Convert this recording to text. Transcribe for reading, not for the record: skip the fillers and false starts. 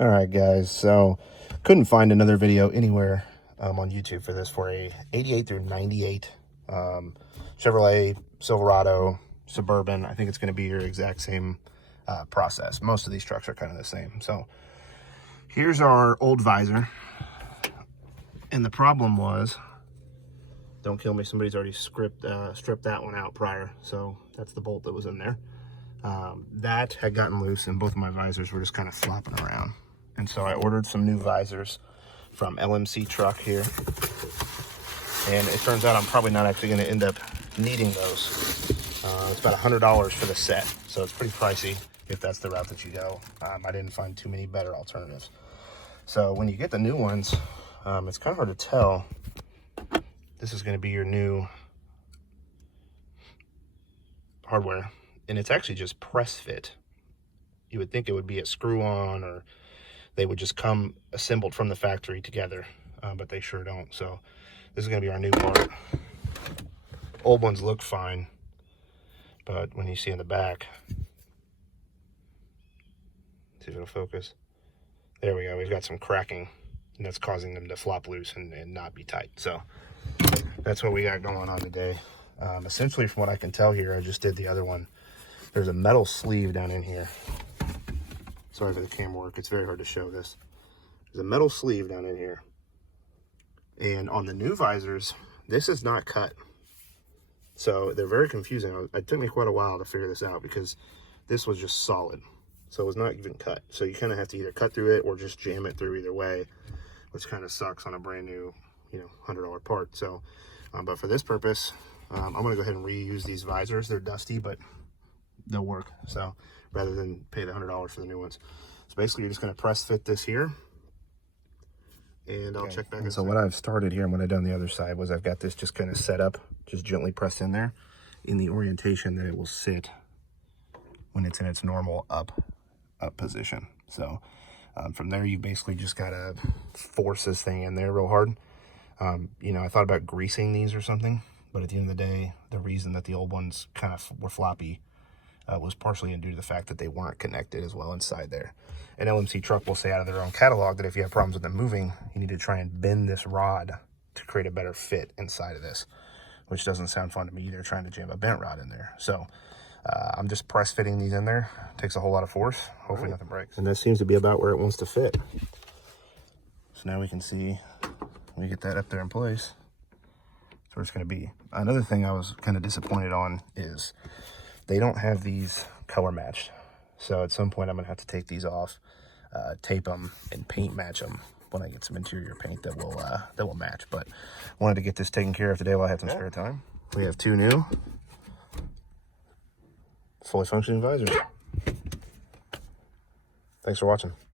All right, guys, so couldn't find another video anywhere on YouTube for this, for a 88 through 98 Chevrolet Silverado Suburban. I think it's going to be your exact same process. Most of these trucks are kind of the same. So here's our old visor, and the problem was, don't kill me, somebody's already stripped that one out prior. So that's the bolt that was in there. That had gotten loose, and both of my visors were just kind of flopping around. And so I ordered some new visors from LMC Truck here. And it turns out I'm probably not actually going to end up needing those. It's about $100 for the set, so it's pretty pricey if that's the route that you go. I didn't find too many better alternatives. So when you get the new ones, it's kind of hard to tell. This is going to be your new hardware, and it's actually just press fit. You would think it would be a screw-on, or they would just come assembled from the factory together, but they sure don't. So this is going to be our new part. Old ones look fine, but when you see in the back, see if it'll focus. There we go. We've got some cracking, and that's causing them to flop loose and not be tight. So that's what we got going on today. Essentially, from what I can tell here, I just did the other one. There's a metal sleeve down in here. Sorry for the camera work, it's very hard to show this. There's a metal sleeve down in here. And on the new visors, this is not cut. So they're very confusing. It took me quite a while to figure this out because this was just solid. So it was not even cut. So you kind of have to either cut through it or just jam it through either way, which kind of sucks on a brand new, $100 part. So, but for this purpose, I'm gonna go ahead and reuse these visors. They're dusty, but they'll work. So rather than pay the $100 for the new ones. So basically you're just going to press fit this here, and I'll check back. So what I've started here and what I've done the other side was I've got this just kind of set up, just gently pressed in there in the orientation that it will sit when it's in its normal up position. So from there, you basically just got to force this thing in there real hard. I thought about greasing these or something, but at the end of the day, the reason that the old ones kind of were floppy was partially due to the fact that they weren't connected as well inside there. And LMC Truck will say out of their own catalog that if you have problems with them moving, you need to try and bend this rod to create a better fit inside of this, which doesn't sound fun to me either, trying to jam a bent rod in there. So I'm just press fitting these in there. It takes a whole lot of force. Hopefully nothing breaks. And that seems to be about where it wants to fit. So now we can see, we get that up there in place. That's where it's going to be. Another thing I was kind of disappointed on is they don't have these color matched. So at some point I'm gonna have to take these off, tape them, and paint match them when I get some interior paint that will match. But wanted to get this taken care of today while I have some spare time. We have two new fully functioning visors. Thanks for watching.